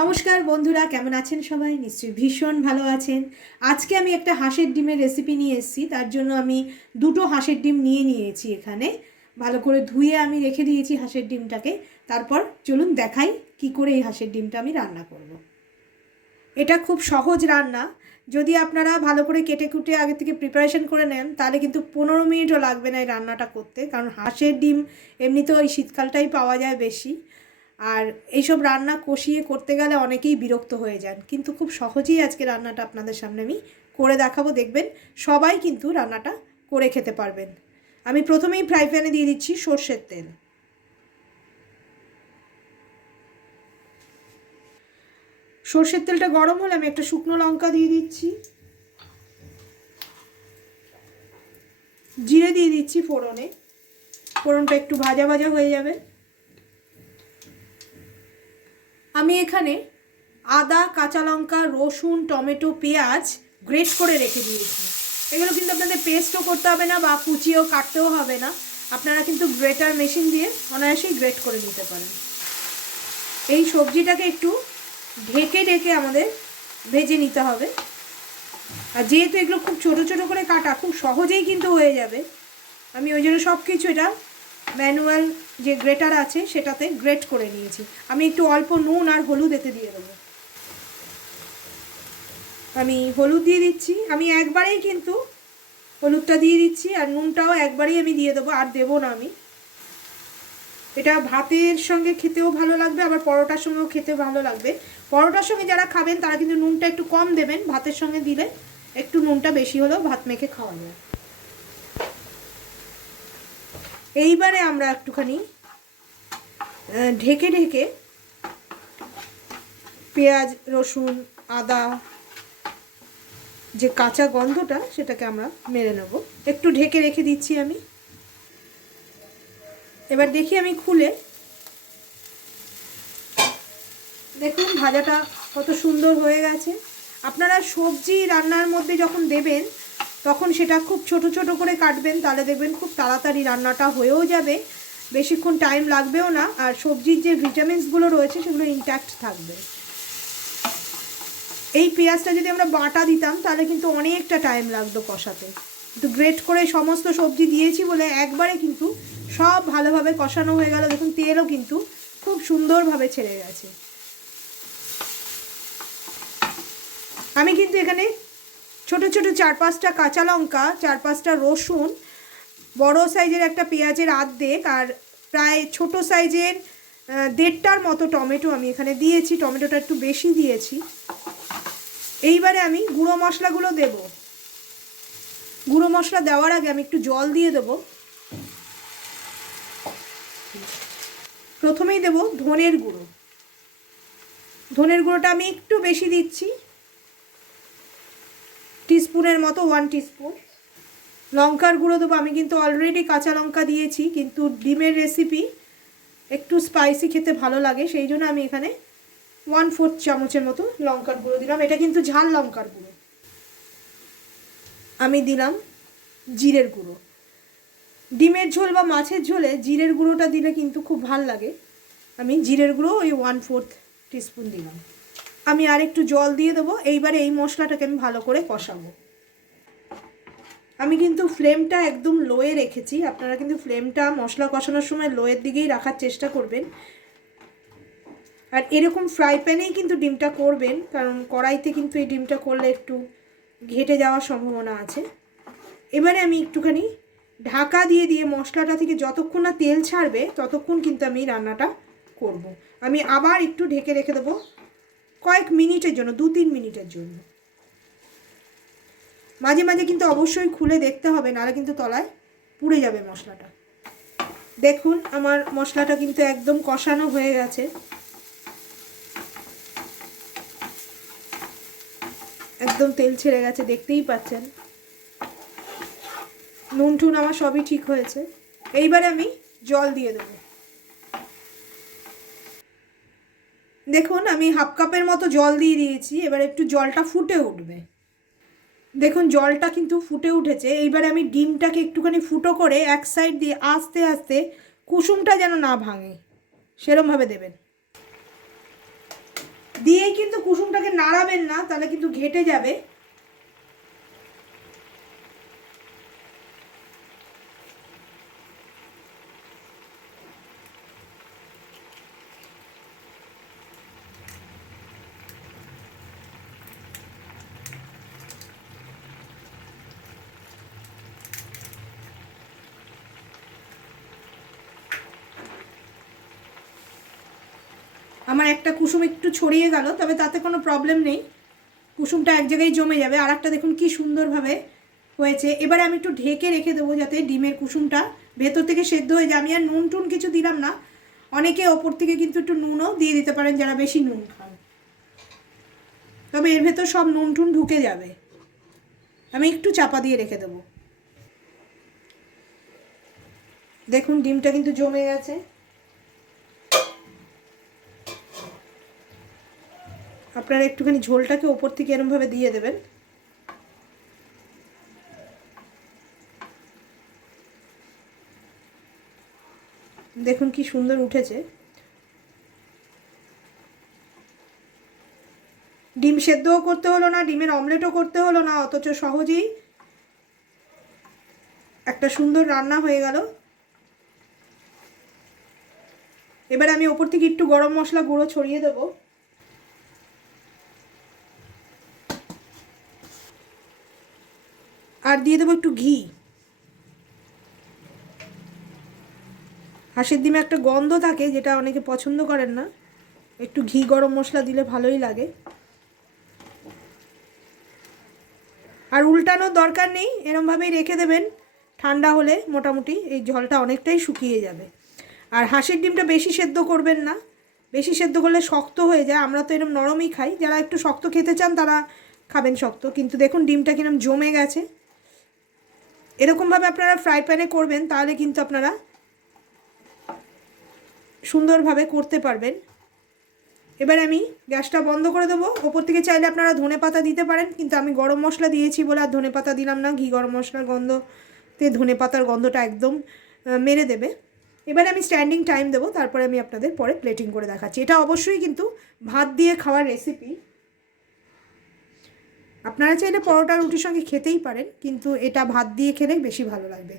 নমস্কার বন্ধুরা, কেমন আছেন সবাই? নিশ্চয়ই ভীষণ ভালো আছেন। আজকে আমি একটা হাঁসের ডিমের রেসিপি নিয়ে এসেছি। তার জন্য আমি দুটো হাঁসের ডিম নিয়েছি এখানে। ভালো করে ধুয়ে আমি রেখে দিয়েছি হাঁসের ডিমটাকে। তারপর চলুন দেখাই কি করে এই হাঁসের ডিমটা আমি রান্না করব। এটা খুব সহজ রান্না। যদি আপনারা ভালো করে কেটে কুটে আগে থেকে প্রিপারেশন করে নেন তাহলে কিন্তু 15 মিনিটও লাগবে না এই রান্নাটা করতে, কারণ হাঁসের ডিম এমনিতেও ওই শীতকালটাই পাওয়া যায় বেশি। আর এইসব রান্না কষিয়ে করতে গেলে অনেকেই বিরক্ত হয়ে যান, কিন্তু খুব সহজেই আজকে রান্নাটা আপনাদের সামনে আমি করে দেখাবো। দেখবেন সবাই কিন্তু রান্নাটা করে খেতে পারবেন। আমি প্রথমেই ফ্রাই প্যানে দিয়ে দিচ্ছি সর্ষের তেল। সর্ষের তেলটা গরম হলে আমি একটা শুকনো লঙ্কা দিয়ে দিচ্ছি, জিরে দিয়ে দিচ্ছি ফোড়নে। ফোড়নটা একটু ভাজা ভাজা হয়ে যাবে। আমি এখানে আদা, কাঁচা লঙ্কা, রসুন, টমেটো, পেঁয়াজ গ্রেট করে রেখে দিয়েছি। এগুলো কিন্তু আপনাদের পেস্টও করতে হবে না বা কুচিয়েও কাটতেও হবে না, আপনারা কিন্তু গ্রেটার মেশিন দিয়ে অনায়াসেই গ্রেট করে নিতে পারেন। এই সবজিটাকে একটু ঢেকে ঢেকে আমাদের ভেজে নিতে হবে। আর যেহেতু এগুলো খুব ছোটো ছোটো করে কাটা, খুব সহজেই কিন্তু হয়ে যাবে। আমি ওই জন্য সব কিছু এটা ম্যানুয়াল যে গ্রেটার আছে সেটাতে গ্রেট করে নিয়েছি। আমি একটু অল্প নুন আর হলুদ এতে দিয়ে দেবো। আমি হলুদ দিয়ে দিচ্ছি, আমি একবারেই কিন্তু হলুদটা দিয়ে দিচ্ছি, আর নুনটাও একবারেই আমি দিয়ে দেবো, আর দেবো না আমি। এটা ভাতের সঙ্গে খেতেও ভালো লাগবে, আবার পরোটার সঙ্গেও খেতে ভালো লাগবে। পরোটার সঙ্গে যারা খাবেন তারা কিন্তু নুনটা একটু কম দেবেন, ভাতের সঙ্গে দিলে একটু নুনটা বেশি হলেও ভাত মেখে খাওয়া যায়। এইবারে আমরা একটুখানি ঢেকে ঢেকে পেঁয়াজ, রসুন, আদা যে কাঁচা গন্ধটা সেটাকে আমরা মেরে নেব। একটু ঢেকে রেখে দিচ্ছি আমি। এবার দেখি আমি খুলে, দেখুন ভাজাটা কত সুন্দর হয়ে গেছে। আপনারা সবজি রান্নার মধ্যে যখন দেবেন তখন সেটা খুব ছোট ছোট করে কাটবেন, তাহলে দেখবেন খুব তাড়াতাড়ি রান্নাটা হয়েও যাবে, বেশিক্ষণ টাইম লাগবেও না, আর সবজির যে ভিটামিনসগুলো রয়েছে সেগুলো ইনট্যাক্ট থাকবে। এই পেঁয়াজটা যদি আমরা বাটা দিতাম তাহলে কিন্তু অনেকটা টাইম লাগতো কষাতে, কিন্তু গ্রেট করে সমস্ত সবজি দিয়েছি বলে একবারে কিন্তু সব ভালোভাবে কষানো হয়ে গেল। দেখুন তেলও কিন্তু খুব সুন্দরভাবে ছেড়ে গেছে। আমি কিন্তু এখানে ছোট ছোট 4-5টা কাঁচা লঙ্কা, 4-5টা রসুন, বড় সাইজের একটা পেঁয়াজের আর্ধেক, আর প্রায় ছোট সাইজের 1.5টার মতো টমেটো আমি এখানে দিয়েছি। টমেটোটা একটু বেশি দিয়েছি। এইবারে আমি গুঁড়ো মশলাগুলো দেব। গুঁড়ো মশলা দেওয়ার আগে আমি একটু জল দিয়ে দেব। প্রথমেই দেব ধনের গুঁড়ো। ধনের গুঁড়োটা আমি একটু বেশি দিচ্ছি, টিস্পুনের মতো, 1 টিস্পুন। লঙ্কার গুঁড়ো দেবো। আমি কিন্তু অলরেডি কাঁচা লঙ্কা দিয়েছি, কিন্তু ডিমের রেসিপি একটু স্পাইসি খেতে ভালো লাগে, সেই জন্য আমি এখানে 1/4 চামচের মতো লঙ্কার গুঁড়ো দিলাম। এটা কিন্তু ঝাল লঙ্কার গুঁড়ো। আমি দিলাম জিরের গুঁড়ো। ডিমের ঝোল বা মাছের ঝোলে জিরের গুঁড়োটা দিলে কিন্তু খুব ভাল লাগে। আমি জিরের গুঁড়ো ওই 1/4 টিস্পুন দিলাম। আমি আর একটু জল দিয়ে দেবো। এইবারে এই মশলাটাকে আমি ভালো করে কষাবো। আমি কিন্তু ফ্লেমটা একদম লোয়ে রেখেছি, আপনারা কিন্তু ফ্লেমটা মশলা কষানোর সময় লোয়ের দিকেই রাখার চেষ্টা করবেন। আর এরকম ফ্রাই প্যানেই কিন্তু ডিমটা করবেন, কারণ কড়াইতে কিন্তু এই ডিমটা করলে একটু ঘেটে যাওয়ার সম্ভাবনা আছে। এবারে আমি একটুখানি ঢাকা দিয়ে দিয়ে মশলাটা থেকে যতক্ষণ না তেল ছাড়বে ততক্ষণ কিন্তু আমি রান্নাটা করব। আমি আবার একটু ঢেকে রেখে দেবো কয়েক মিনিটের জন্য, 2-3 মিনিটের জন্য। মাঝে মাঝে কিন্তু অবশ্যই খুলে দেখতে হবে, নাহলে কিন্তু তলায় পুড়ে যাবে মশলাটা। দেখুন আমার মশলাটা কিন্তু একদম কষানো হয়ে গেছে। একদম তেল ছেড়ে গেছে, দেখতেই পাচ্ছেন। নুন টুন আমার সবই ঠিক হয়েছে। এইবারে আমি জল দিয়ে দেবো। দেখুন আমি 1/2 কাপের মতো জল দিয়ে দিয়েছি। এবার একটু জলটা ফুটে উঠবে। দেখুন জলটা কিন্তু ফুটে উঠেছে। এইবারে আমি ডিমটাকে একটুখানি ফুটো করে এক সাইড দিয়ে আস্তে আস্তে, কুসুমটা যেন না ভাঙে সেরমভাবে দেবেন। দিয়েই কিন্তু কুসুমটাকে নাড়াবেন না, তাহলে কিন্তু ঘেটে যাবে। আমার একটা কুসুম একটু ছড়িয়ে গেল, তবে তাতে কোনো প্রবলেম নেই, কুসুমটা এক জায়গায় জমে যাবে। আর একটা দেখুন কি সুন্দরভাবে হয়েছে। এবারে আমি একটু ঢেকে রেখে দেবো যাতে ডিমের কুসুমটা ভেতর থেকে সেদ্ধ হয়ে যায়। আমি আর নুন টুন কিছু দিলাম না, অনেকে ওপর থেকে কিন্তু একটু নুনও দিয়ে দিতে পারেন যারা বেশি নুন খান, তবে এর ভেতর সব নুন টুন ঢুকে যাবে। আমি একটু চাপা দিয়ে রেখে দেবো। দেখুন ডিমটা কিন্তু জমে গেছে। আপনারা একটুখানি ঝোলটাকে ওপর থেকে এরমভাবে দিয়ে দেবেন। দেখুন কি সুন্দর উঠেছে। ডিম সেদ্ধও করতে হলো না, ডিমের অমলেটও করতে হলো না, অথচ সহজেই একটা সুন্দর রান্না হয়ে গেল। এবার আমি ওপর থেকে একটু গরম মশলা গুঁড়ো ছড়িয়ে দেবো। আর দিয়ে দেবো একটু ঘি। হাঁসের ডিমে একটা গন্ধ থাকে যেটা অনেকে পছন্দ করেন না, একটু ঘি গরম মশলা দিলে ভালোই লাগে। আর উল্টানোর দরকার নেই, এরমভাবেই রেখে দেবেন। ঠান্ডা হলে মোটামুটি এই জলটা অনেকটাই শুকিয়ে যাবে। আর হাঁসের ডিমটা বেশি সেদ্ধ করবেন না, বেশি সেদ্ধ করলে শক্ত হয়ে যায়। আমরা তো এরকম নরমই খাই, যারা একটু শক্ত খেতে চান তারা খাবেন শক্ত। কিন্তু দেখুন ডিমটা কিরম জমে গেছে। এরকমভাবে আপনারা ফ্রাই প্যানে করবেন, তাহলে কিন্তু আপনারা সুন্দরভাবে করতে পারবেন। এবার আমি গ্যাসটা বন্ধ করে দেবো। ওপর থেকে চাইলে আপনারা ধনেপাতা দিতে পারেন, কিন্তু আমি গরম মশলা দিয়েছি বলে আর ধনেপাতা দিলাম না। ঘি গরম মশলার গন্ধতে ধনেপাতার গন্ধটা একদম মেরে দেবে। এবারে আমি স্ট্যান্ডিং টাইম দেবো, তারপরে আমি আপনাদের পরে প্লেটিং করে দেখাচ্ছি। এটা অবশ্যই কিন্তু ভাত দিয়ে খাওয়ার রেসিপি। আপনারা চাইলে পরোটা রুটির সঙ্গে খেতেই পারেন, কিন্তু এটা ভাত দিয়ে খেলে বেশি ভালো লাগবে।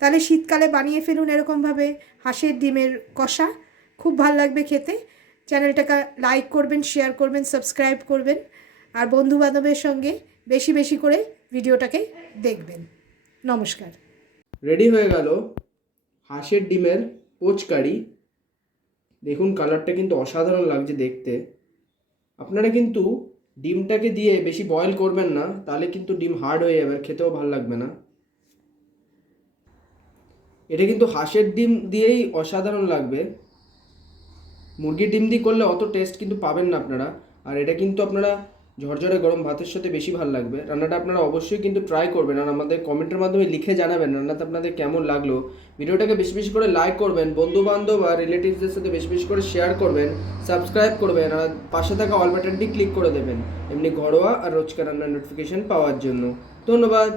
তাহলে শীতকালে বানিয়ে ফেলুন এরকমভাবে হাঁসের ডিমের কষা, খুব ভালো লাগবে খেতে। চ্যানেলটাকে লাইক করবেন, শেয়ার করবেন, সাবস্ক্রাইব করবেন, আর বন্ধুবান্ধবের সঙ্গে বেশি বেশি করে ভিডিওটাকে দেখবেন। নমস্কার। রেডি হয়ে গেল হাঁসের ডিমের পোচকারি। দেখুন কালারটা কিন্তু অসাধারণ লাগছে দেখতে। আপনারা কিন্তু ডিমটাকে দিয়ে বেশি বয়েল করবেন না, তাহলে কিন্তু ডিম হার্ড হয়ে যাবে, আর খেতেও ভালো লাগবে না। এটা কিন্তু হাঁসের ডিম দিয়েই অসাধারণ লাগবে, মুরগির ডিম দিয়ে করলে অত টেস্ট কিন্তু পাবেন না আপনারা। আর এটা কিন্তু আপনারা ঝরঝরে গরম ভাতের সাথে বেশি ভালো লাগবে। রান্নাটা আপনারা অবশ্যই কিন্তু ট্রাই করবেন, আর আমাদের কমেন্টের মাধ্যমে লিখে জানাবেন রান্নাটা আপনাদের কেমন লাগলো। ভিডিওটাকে বেশি বেশি করে লাইক করবেন, বন্ধুবান্ধব আর রিলেটিভসদের সাথে বেশি বেশি করে শেয়ার করবেন, সাবস্ক্রাইব করবেন, আর পাশে থাকা অল বাটনটি ক্লিক করে দেবেন এমনি ঘরোয়া আর রোজকার রান্নার নোটিফিকেশন পাওয়ার জন্য। ধন্যবাদ।